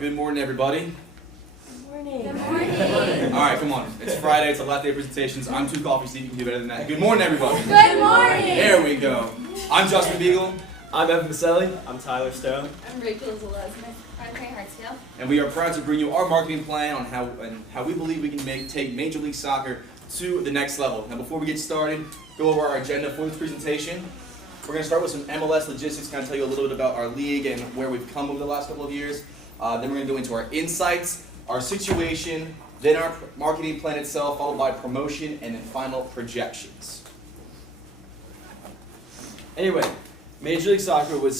good morning, everybody. Good morning. Good morning. All right, come on. It's Friday. It's the last day of presentations. I'm 2 coffees deep. You can do better than that. Good morning, everybody. Good morning. There we go. I'm Justin Beagle. I'm Evan Maselli. I'm Tyler Stone. I'm Rachel Zalesnik. I'm Trey Hartsfield. And we are proud to bring you our marketing plan on how we believe we can take Major League Soccer to the next level. Now, before we get started, go over our agenda for this presentation. We're going to start with some MLS logistics, kind of tell you a little bit about our league and where we've come over the last couple of years. Then we're going to go into our insights, our situation, then our marketing plan itself, followed by promotion, and then final projections. Anyway, Major League Soccer we were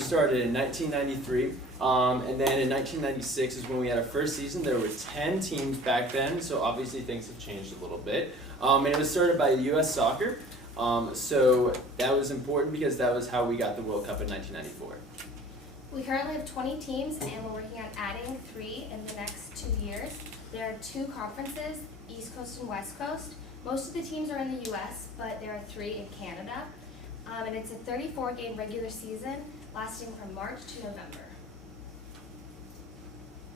started in 1993, and then in 1996 is when we had our first season. There were 10 teams back then, so obviously things have changed a little bit. And it was started by US Soccer, so that was important because that was how we got the World Cup in 1994. We currently have 20 teams and we're working on adding 3 in the next 2 years. There are 2 conferences, East Coast and West Coast. Most of the teams are in the US, but there are 3 in Canada. And it's a 34-game regular season lasting from March to November.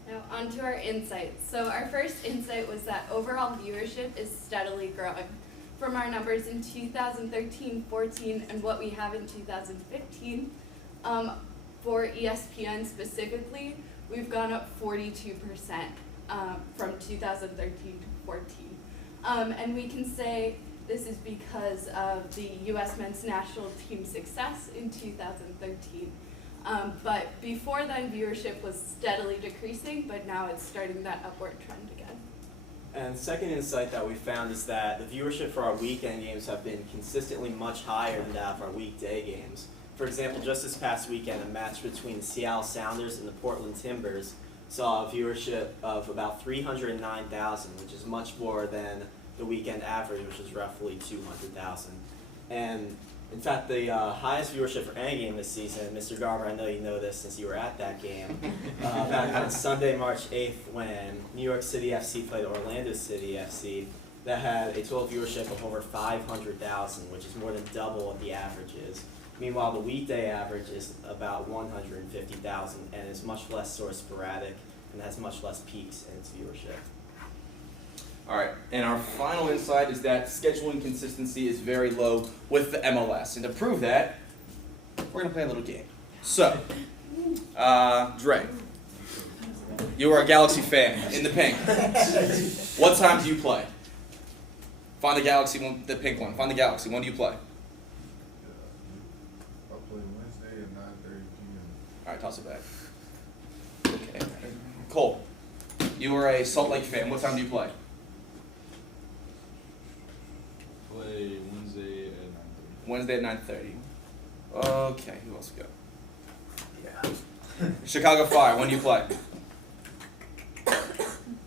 Now on to our insights. So our first insight was that overall viewership is steadily growing. From our numbers in 2013-14 and what we have in 2015, for ESPN specifically, we've gone up 42% from 2013 to 14. And we can say this is because of the U.S. men's national team success in 2013. But before then, viewership was steadily decreasing, but now it's starting that upward trend again. And second insight that we found is that the viewership for our weekend games have been consistently much higher than that of our weekday games. For example, just this past weekend, a match between the Seattle Sounders and the Portland Timbers saw a viewership of about 309,000, which is much more than the weekend average, which is roughly 200,000. And in fact, the highest viewership for any game this season, Mr. Garber, I know you know this since you were at that game, back on Sunday, March 8th, when New York City FC played Orlando City FC, that had a total viewership of over 500,000, which is more than double what the average is. Meanwhile, the weekday average is about 150,000 and is much less sort of sporadic and has much less peaks in its viewership. All right, and our final insight is that scheduling consistency is very low with the MLS. And to prove that, we're going to play a little game. So, Dre, you are a Galaxy fan in the pink. What time do you play? Find the Galaxy one, the pink one. Find the Galaxy. When do you play? I play Wednesday at 9:30 p.m. All right, toss it back. Okay. Cole, you are a Salt Lake fan. What time do you play? Play Wednesday at 9:30. Wednesday at 9:30. Okay, who else go? Yeah. Chicago Fire, when do you play?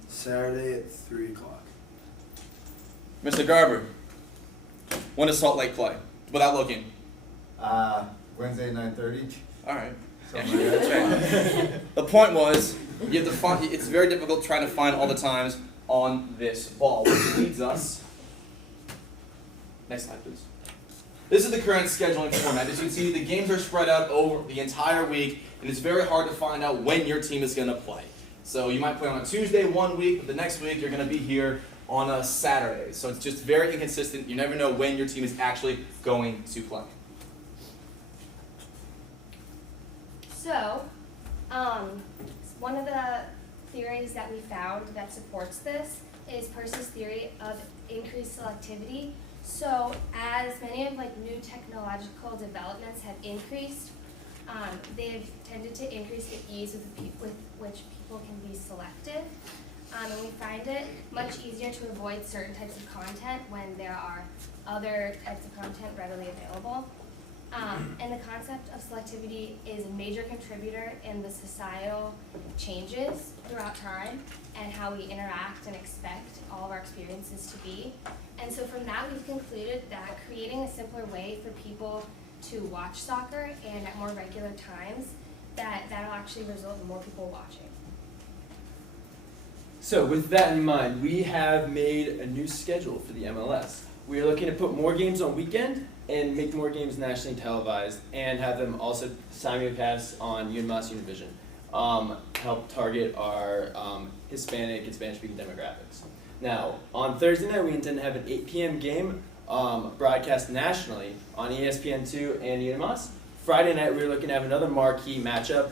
Saturday at 3 o'clock. Mr. Garber, when does Salt Lake play? Without looking. Wednesday at 9:30. All right. Something like that. That's right. The point was, you have to find. It's very difficult trying to find all the times on this ball, which leads us. Next slide, please. This is the current scheduling format. As you can see, the games are spread out over the entire week, and it's very hard to find out when your team is going to play. So you might play on a Tuesday one week, but the next week you're going to be here on a Saturday. So it's just very inconsistent. You never know when your team is actually going to play. So, one of the theories that we found that supports this is Percy's theory of increased selectivity. So, as many of new technological developments have increased, they've tended to increase the ease with which people can be selective. And we find it much easier to avoid certain types of content when there are other types of content readily available. And the concept of selectivity is a major contributor in the societal changes throughout time and how we interact and expect all of our experiences to be. And so from that, we've concluded that creating a simpler way for people to watch soccer and at more regular times, that'll actually result in more people watching. So with that in mind, we have made a new schedule for the MLS. We are looking to put more games on weekend and make more games nationally televised and have them also simulcast on UMass Univision. help target our Hispanic and Spanish-speaking demographics. Now, on Thursday night, we intend to have an 8 p.m. game broadcast nationally on ESPN2 and Unimas. Friday night, we're looking to have another marquee matchup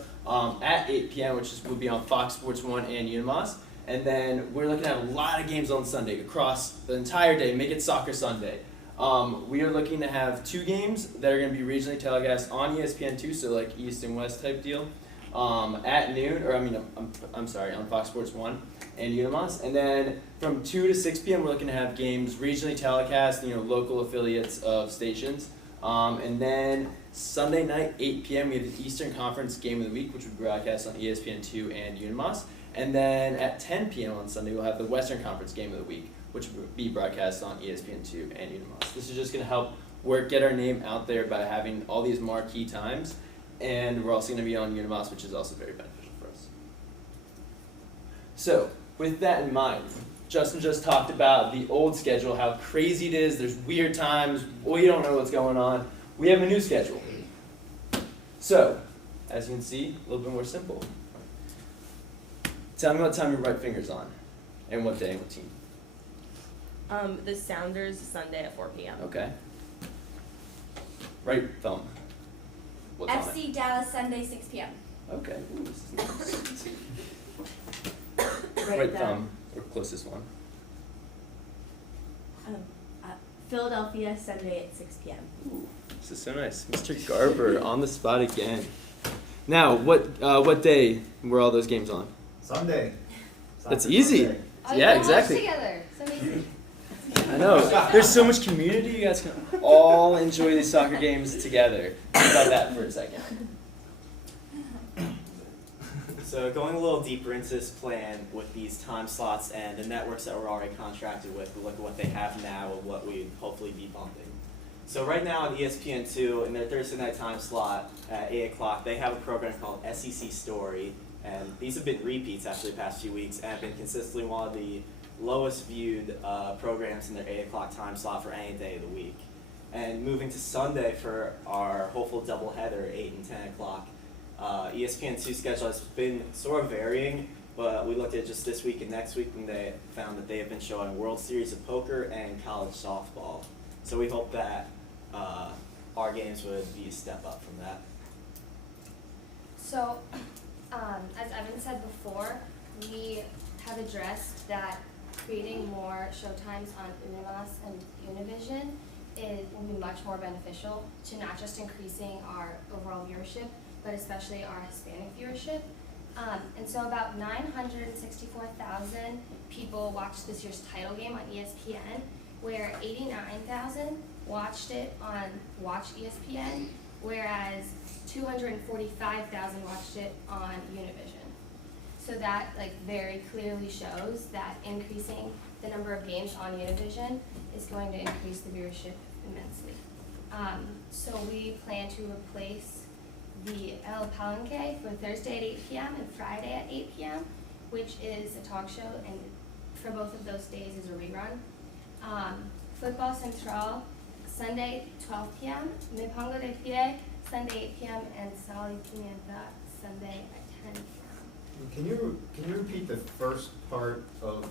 at 8 p.m., which will be on Fox Sports 1 and Unimas. And then we're looking at a lot of games on Sunday across the entire day. Make it Soccer Sunday. We are looking to have 2 games that are going to be regionally telecast on ESPN2, so like East and West type deal, at noon, or I'm sorry, on Fox Sports 1 and Unimas. And then from 2 to 6 p.m., we're looking to have games regionally telecast, local affiliates of stations. And then Sunday night, 8 p.m., we have the Eastern Conference Game of the Week, which will be broadcast on ESPN2 and Unimas. And then at 10 p.m. on Sunday, we'll have the Western Conference Game of the Week, which will be broadcast on ESPN2 and Unimas. This is just going to help get our name out there by having all these marquee times. And we're also going to be on Unimas, which is also very beneficial for us. So, with that in mind, Justin just talked about the old schedule, how crazy it is, there's weird times, we don't know what's going on. We have a new schedule. So, as you can see, a little bit more simple. Tell me what time your right finger's on, and what day and what team. The Sounders Sunday at 4 p.m. Okay. Right thumb. What's on it? FC Dallas Sunday 6 p.m. Okay. Ooh, this is nice. Right thumb, or closest one. Philadelphia Sunday at 6 p.m. Ooh, this is so nice. Mr. Garber on the spot again. Now, what day were all those games on? Sunday. That's Soccer easy. Sunday. Oh, you Yeah, can watch exactly. together. So amazing. I know. There's so much community. You guys can all enjoy these soccer games together. Think about that for a second. So going a little deeper into this plan with these time slots and the networks that we're already contracted with, we look at what they have now and what we'd hopefully be bumping. So right now on ESPN2, in their Thursday night time slot at 8 o'clock, they have a program called SEC Story. And these have been repeats actually the past few weeks and have been consistently one of the lowest viewed programs in their 8 o'clock time slot for any day of the week. And moving to Sunday for our hopeful doubleheader, 8 and 10 o'clock, ESPN2 schedule has been sort of varying, but we looked at just this week and next week and they found that they have been showing World Series of Poker and college softball. So we hope that our games would be a step up from that. So, as Evan said before, we have addressed that creating more showtimes on Unimas and Univision will be much more beneficial to not just increasing our overall viewership, but especially our Hispanic viewership. And so about 964,000 people watched this year's title game on ESPN, where 89,000 watched it on Watch ESPN, whereas 245,000 watched it on Univision. So that very clearly shows that increasing the number of games on Univision is going to increase the viewership immensely. So we plan to replace the El Palenque for Thursday at 8 p.m. and Friday at 8 p.m., which is a talk show, and for both of those days is a rerun. Football Central, Sunday 12 p.m., Me Pongo de Pie, Sunday 8 p.m., and Sal y Pimienta, Sunday at 10 p.m. Can you repeat the first part of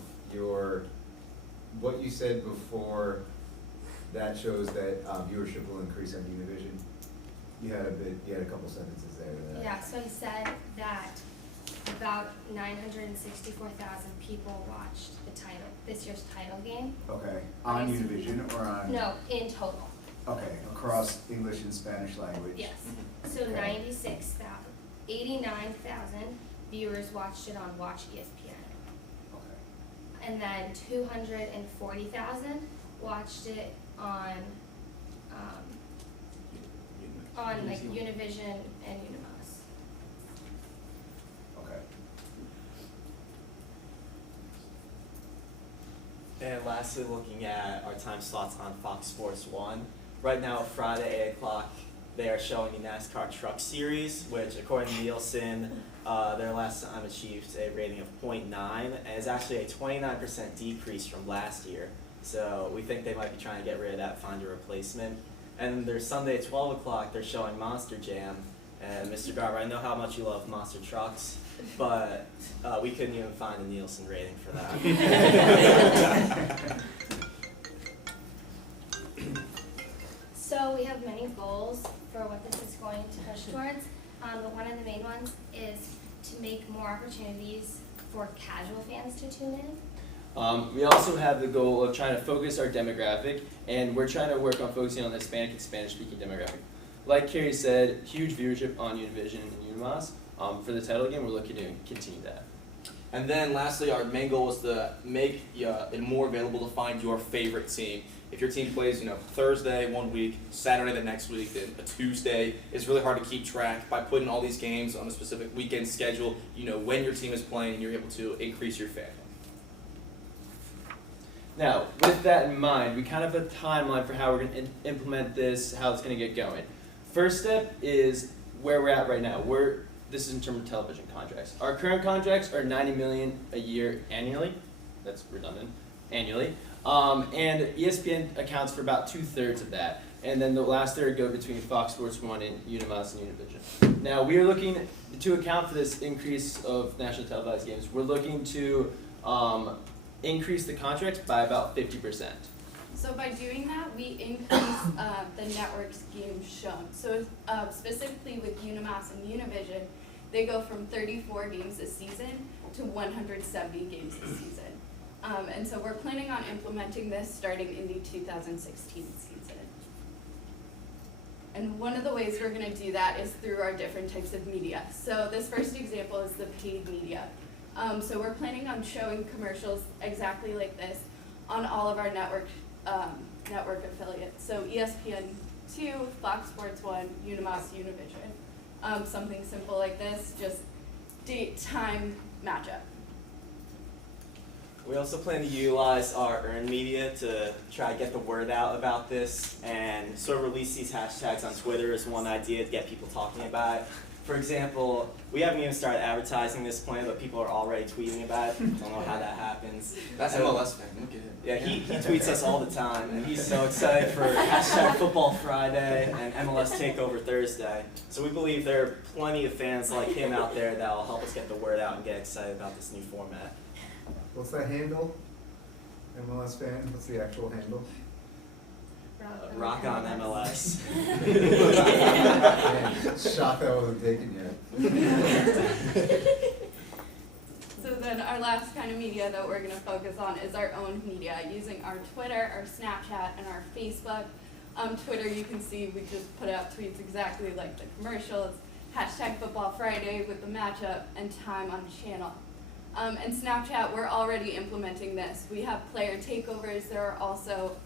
what you said before that shows that viewership will increase on Univision? You had a couple sentences there. Yeah, so he said that about 964,000 people watched this year's title game. Okay, on Univision or on? No, in total. Okay, across English and Spanish language. Yes. So Okay. 89,000 viewers watched it on Watch ESPN. Okay. And then 240,000 watched it on Univision and Unimas. Okay. And lastly, looking at our time slots on Fox Sports 1. Right now, Friday, 8 o'clock, they are showing the NASCAR Truck Series, which according to Nielsen, their last time achieved a rating of 0.9, and is actually a 29% decrease from last year. So we think they might be trying to get rid of that, find a replacement. And their Sunday at 12 o'clock, they're showing Monster Jam, And Mr. Garber, I know how much you love monster trucks, but we couldn't even find a Nielsen rating for that. So we have many goals for what this is going to push towards, but one of the main ones is to make more opportunities for casual fans to tune in. We also have the goal of trying to focus our demographic, and we're trying to work on focusing on the Hispanic and Spanish-speaking demographic. Like Carrie said, huge viewership on Univision and Unimas. For the title game, we're looking to continue that. And then lastly, our main goal is to make it more available to find your favorite team. If your team plays, Thursday one week, Saturday the next week, then a Tuesday, it's really hard to keep track. By putting all these games on a specific weekend schedule, you know when your team is playing, and you're able to increase your fandom. Now, with that in mind, we kind of have a timeline for how we're going to implement this, how it's going to get going. First step is where we're at right now. This is in terms of television contracts. Our current contracts are $90 million a year annually. That's redundant. Annually. And ESPN accounts for about 2/3 of that. And then the last third go between Fox Sports 1 and Unimas and Univision. Now, we are looking to account for this increase of national televised games. We're looking to increase the contracts by about 50%. So by doing that, we increase the network's games shown. So specifically with Unimas and Univision, they go from 34 games this season to 170 games this season. And so we're planning on implementing this starting in the 2016 season. And one of the ways we're going to do that is through our different types of media. So this first example is the paid media. So we're planning on showing commercials exactly like this on all of our network affiliates. So ESPN2, Fox Sports 1, Unimas, Univision. Something simple like this, just date, time, matchup. We also plan to utilize our earned media to try to get the word out about this and sort of release these hashtags on Twitter as one idea to get people talking about it. For example, we haven't even started advertising this plan, but people are already tweeting about it. Don't know how that happens. That's MLS fan. Look at him. Yeah, he tweets us all the time, and he's so excited for hashtag Football Friday and MLS Takeover Thursday. So we believe there are plenty of fans like him out there that will help us get the word out and get excited about this new format. What's that handle? MLS fan? What's the actual handle? Rock on MLS. Man, shocked that wasn't taken yet. So then our last kind of media that we're going to focus on is our own media, using our Twitter, our Snapchat, and our Facebook. Twitter, you can see we just put out tweets exactly like the commercial. It's hashtag Football Friday with the matchup and time on channel. And Snapchat, we're already implementing this. We have player takeovers. There are also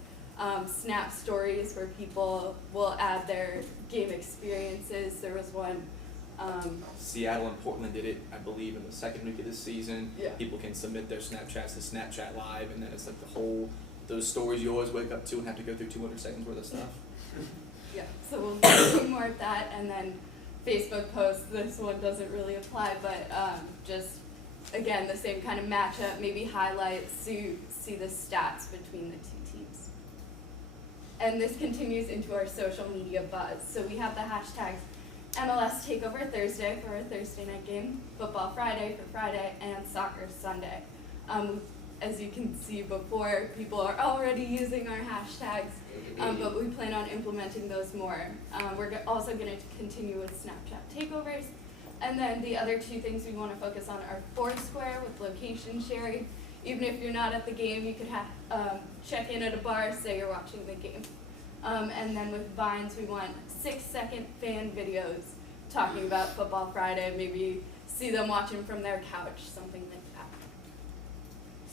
Snap stories where people will add their game experiences. There was one. Seattle and Portland did it, I believe, in the second week of this season. Yeah. People can submit their Snapchats to Snapchat Live, and then it's like those stories you always wake up to and have to go through 200 seconds worth of stuff. Yeah, so we'll do more of that, and then Facebook posts. This one doesn't really apply, but just, again, the same kind of matchup, maybe highlights, so you see the stats between the two teams. And this continues into our social media buzz. So we have the hashtags MLS Takeover Thursday for our Thursday night game, Football Friday for Friday, and Soccer Sunday. As you can see before, people are already using our hashtags, but we plan on implementing those more. We're also going to continue with Snapchat takeovers. And then the other two things we want to focus on are Foursquare with location sharing. Even if you're not at the game, you could check in at a bar, say you're watching the game. And then with Vines, we want 6-second fan videos talking about Football Friday, maybe see them watching from their couch, something like that.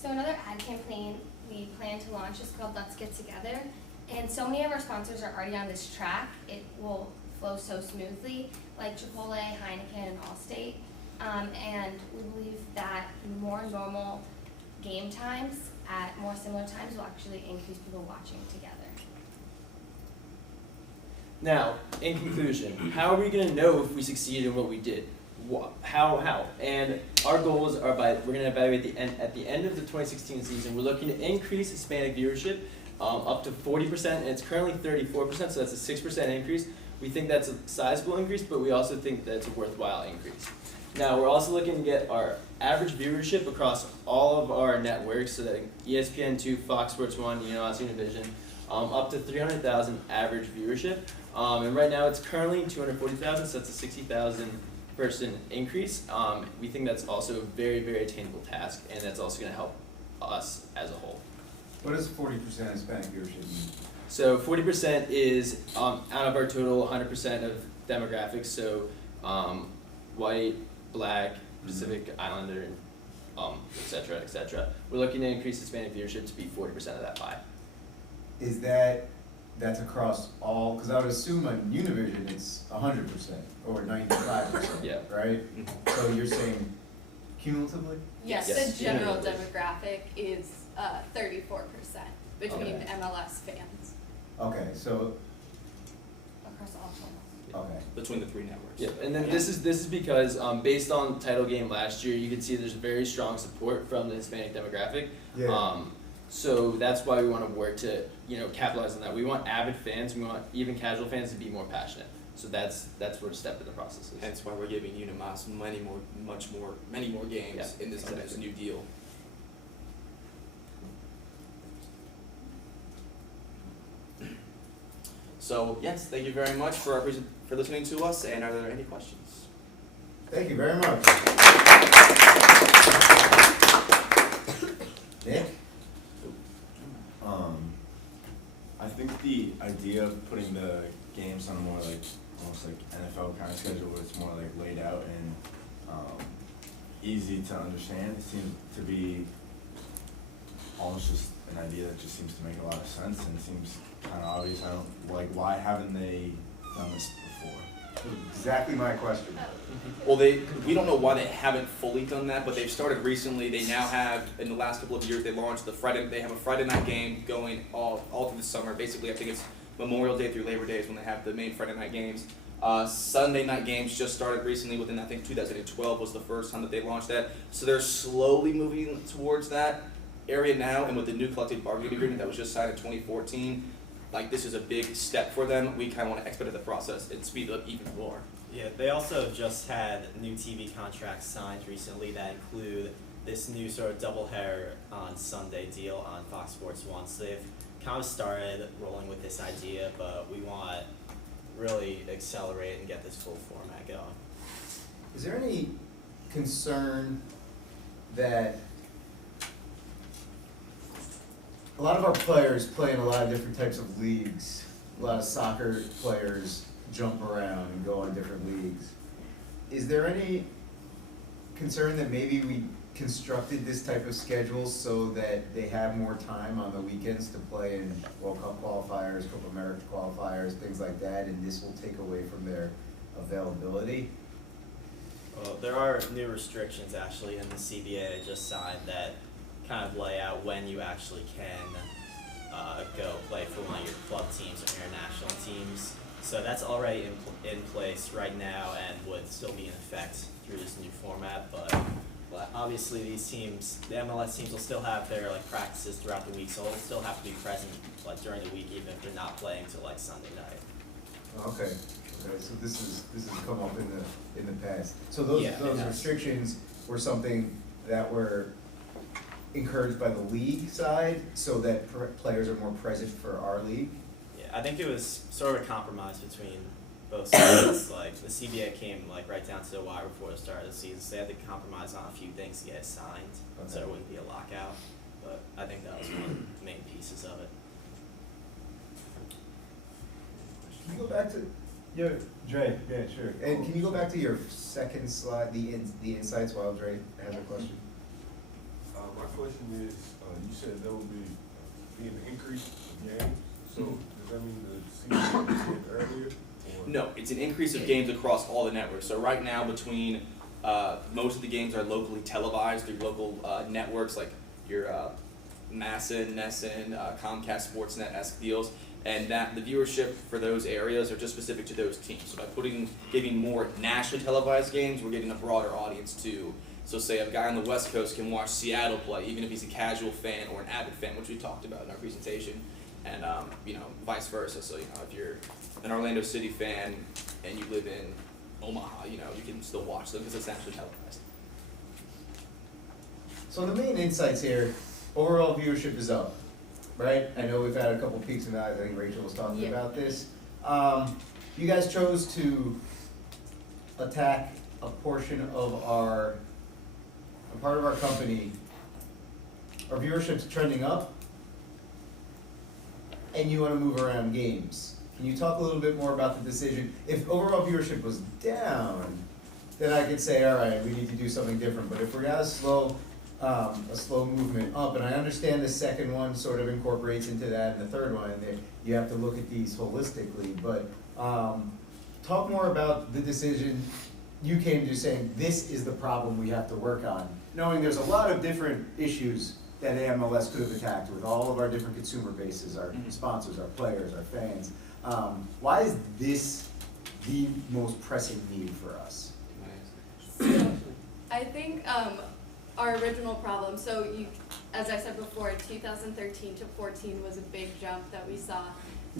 So another ad campaign we plan to launch is called Let's Get Together. And so many of our sponsors are already on this track. It will flow so smoothly, like Chipotle, Heineken, and Allstate. And we believe that more normal game times at more similar times will actually increase people watching together. Now, in conclusion, how are we going to know if we succeeded in what we did? How? And our goals are we're going to evaluate at the end of the 2016 season. We're looking to increase Hispanic viewership up to 40%, and it's currently 34%, so that's a 6% increase. We think that's a sizable increase, but we also think that's a worthwhile increase. Now, we're also looking to get our average viewership across all of our networks, so that ESPN2, Fox Sports 1, MLS Univision, up to 300,000 average viewership. And right now it's currently 240,000, so that's a 60,000 person increase. We think that's also a very, very attainable task, and that's also going to help us as a whole. What does 40% Hispanic viewership mean? So 40% is out of our total 100% of demographics, so white, Black, Pacific Islander, et cetera, et cetera. We're looking to increase Hispanic viewership to be 40% of that pie. Is that's across all, because I would assume on Univision it's 100% or 95%, Yeah. right? So you're saying cumulatively? Yes, Yes. the general Yeah. demographic is 34% between Okay. MLS fans Okay, so, across all channels. okay. Between the three networks. Yep, and then this is because based on title game last year, you can see there's very strong support from the Hispanic demographic. Yeah. So that's why we want to work to capitalize on that. We want avid fans, we want even casual fans to be more passionate. So that's what a step in the process is. Hence why we're giving Unimas many more games Yeah, in this exactly. new deal. So yes, thank you very much for listening to us. And are there any questions? Thank you very much. Nick? I think the idea of putting the games on a more like almost like NFL kind of schedule where it's more like laid out and easy to understand seems to be almost just an idea that just seems to make a lot of sense and seems kind of obvious. I don't like why haven't they done this before? Exactly my question. Well, we don't know why they haven't fully done that, but they've started recently. They now have, in the last couple of years, they launched they have a Friday night game going all through the summer. Basically, I think it's Memorial Day through Labor Day is when they have the main Friday night games. Sunday night games just started recently within, I think 2012 was the first time that they launched that. So they're slowly moving towards that area now, and with the new collective bargaining agreement that was just signed in 2014, like this is a big step for them. We kind of want to expedite the process and speed it up even more. Yeah, they also just had new TV contracts signed recently that include this new sort of doubleheader on Sunday deal on Fox Sports 1. So they've kind of started rolling with this idea, but we want to really accelerate and get this full format going. Is there any concern that a lot of our players play in a lot of different types of leagues? A lot of soccer players jump around and go on different leagues. Is there any concern that maybe we constructed this type of schedule so that they have more time on the weekends to play in World Cup qualifiers, Copa America qualifiers, things like that, and this will take away from their availability? Well, there are new restrictions actually in the CBA just signed that kind of lay out when you actually can go play for one of your club teams or your national teams. So that's already in place right now and would still be in effect through this new format. But obviously these teams, the MLS teams will still have their practices throughout the week, so they'll still have to be present during the week even if they're not playing till Sunday night. Okay. Okay. So this has come up in the past. So those restrictions were something that were encouraged by the league side, so that players are more present for our league. Yeah, I think it was sort of a compromise between both sides. The CBA came right down to the wire before the start of the season, so they had to compromise on a few things to get it signed, so there wouldn't be a lockout. But I think that was one of the main pieces of it. Can you go back to Dre, yeah, sure. And can you go back to your second slide, the insights, while Dre has a question? My question is, you said there will be an increase of games, so does that mean the season will end earlier? Or? No, it's an increase of games across all the networks. So right now, between most of the games are locally televised through local networks like your Masson, Nesson, Comcast Sportsnet-esque deals, and that the viewership for those areas are just specific to those teams. So by giving more nationally televised games, we're getting a broader audience too. So say a guy on the West Coast can watch Seattle play, even if he's a casual fan or an avid fan, which we talked about in our presentation. and vice versa. So if you're an Orlando City fan and you live in Omaha, you can still watch them because it's actually televised. So the main insights here, overall viewership is up, right? I know we've had a couple peaks and valleys. I think Rachel was talking Yeah. about this. You guys chose to attack a portion of a part of our company. Our viewership's trending up, and you want to move around games. Can you talk a little bit more about the decision? If overall viewership was down, then I could say, all right, we need to do something different. But if we got a slow movement up, and I understand the second one sort of incorporates into that, and the third one, and you have to look at these holistically. But talk more about the decision you came to saying this is the problem we have to work on, knowing there's a lot of different issues that MLS could have attacked with all of our different consumer bases, our sponsors, our players, our fans. Why is this the most pressing need for us? So, I think our original problem, as I said before, 2013 to 14 was a big jump that we saw.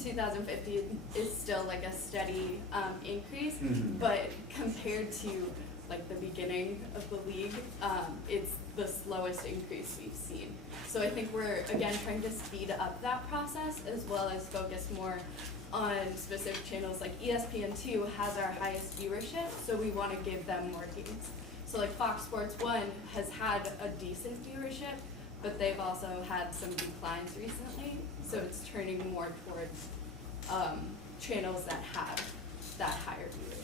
2015 is still like a steady increase, but compared to like the beginning of the league, it's the slowest increase we've seen. So I think we're again trying to speed up that process as well as focus more on specific channels. Like ESPN2 has our highest viewership, so we want to give them more teams. So like Fox Sports 1 has had a decent viewership, but they've also had some declines recently, so it's turning more towards channels that have that higher viewership.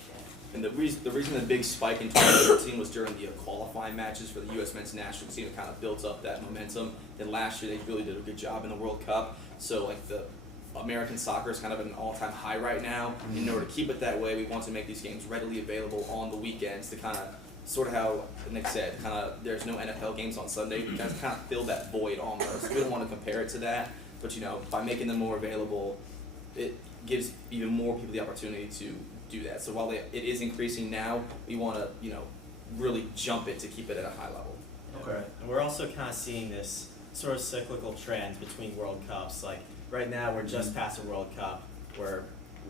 And the reason the big spike in 2013 was during the qualifying matches for the U.S. men's national team. It kind of built up that momentum. Then last year they really did a good job in the World Cup. So like the American soccer is kind of at an all-time high right now. In order to keep it that way, we want to make these games readily available on the weekends to kind of, sort of how Nick said, kind of there's no NFL games on Sunday. We kind of fill that void almost. We don't want to compare it to that, but by making them more available, it gives even more people the opportunity to do that. So while it is increasing now, we want to really jump it to keep it at a high level. Okay. And we're also kind of seeing this sort of cyclical trend between World Cups. Like right now, we're just past a World Cup. We're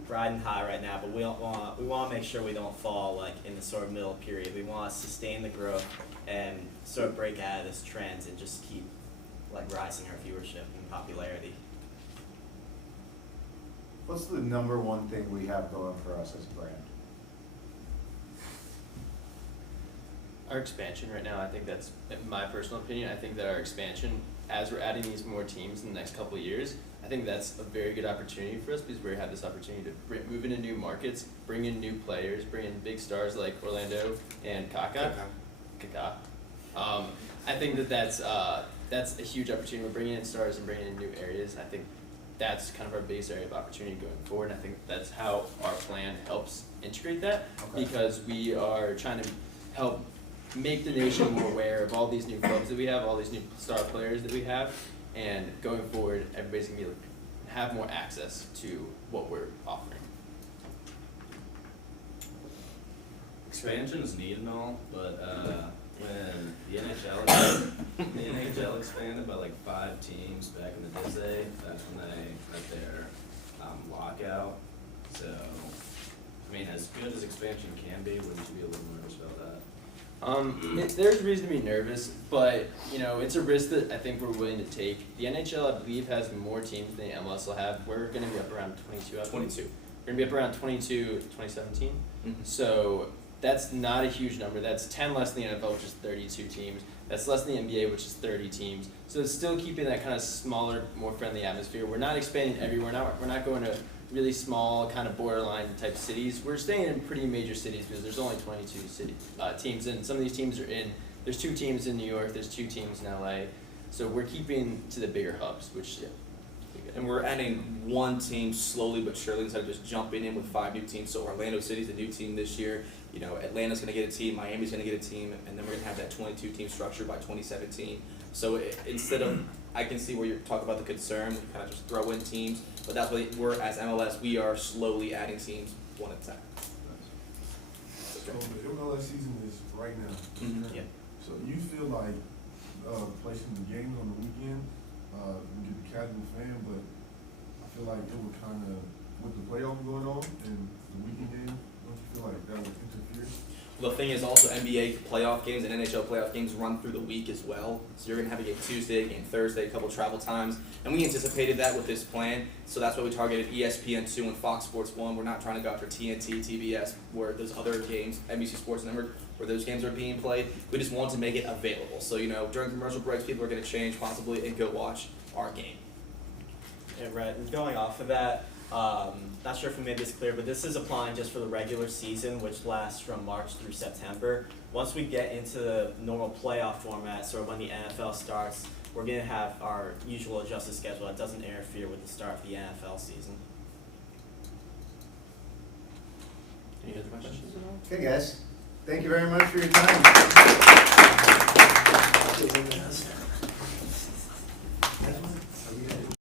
riding high right now, but we want to make sure we don't fall like in the sort of middle period. We want to sustain the growth and sort of break out of this trend and just keep like rising our viewership and popularity. What's the number one thing we have going for us as a brand? Our expansion right now, I think that's, in my personal opinion, I think that our expansion, as we're adding these more teams in the next couple of years, I think that's a very good opportunity for us because we have this opportunity to move into new markets, bring in new players, bring in big stars like Orlando and Kaká. I think that's a huge opportunity. We're bringing in stars and bringing in new areas. I think that's kind of our biggest area of opportunity going forward, and I think that's how our plan helps integrate that, because we are trying to help make the nation more aware of all these new clubs that we have, all these new star players that we have, and going forward, everybody's gonna be able to have more access to what we're offering. Expansion is neat and all, but when the NHL expanded by like 5 teams back in the day, that's when they had their lockout. So, I mean, as good as expansion can be, wouldn't you be a little nervous about that? There's reason to be nervous, but it's a risk that I think we're willing to take. The NHL, I believe, has more teams than the MLS will have. We're going to be up around 22. We're going to be up around 22 2017. So that's not a huge number. That's 10 less than the NFL, which is 32 teams. That's less than the NBA, which is 30 teams. So it's still keeping that kind of smaller, more friendly atmosphere. We're not expanding everywhere. We're not going to really small, kind of borderline type cities. We're staying in pretty major cities because there's only 22 teams, and some of these teams are there's 2 teams in New York, there's 2 teams in LA. So we're keeping to the bigger hubs, which and we're adding 1 team slowly but surely instead of just jumping in with 5 new teams. So Orlando City's a new team this year. Atlanta's going to get a team, Miami's going to get a team, and then we're going to have that 22-team structure by 2017. So instead of, I can see where you're talking about the concern, we kind of just throw in teams, but that's what we're, as MLS, we are slowly adding teams one at a time. So the MLS season is right now. Yeah. So you feel like placing the games on the weekend, you get the casual fan, but feel like it would kind of, with the playoffs going on and the weekend game, don't you feel like that would interfere? The thing is also NBA playoff games and NHL playoff games run through the week as well. So you're going to have a game Tuesday, a game Thursday, a couple travel times. And we anticipated that with this plan. So that's why we targeted ESPN2 and Fox Sports 1. We're not trying to go after TNT, TBS, where those other games, NBC Sports Network, where those games are being played. We just wanted to make it available. So, during commercial breaks, people are going to change possibly and go watch our game. Yeah, right. And going off of that, not sure if we made this clear, but this is applying just for the regular season, which lasts from March through September. Once we get into the normal playoff format, so when the NFL starts, we're going to have our usual adjusted schedule that doesn't interfere with the start of the NFL season. Any other questions? Okay, guys, thank you very much for your time.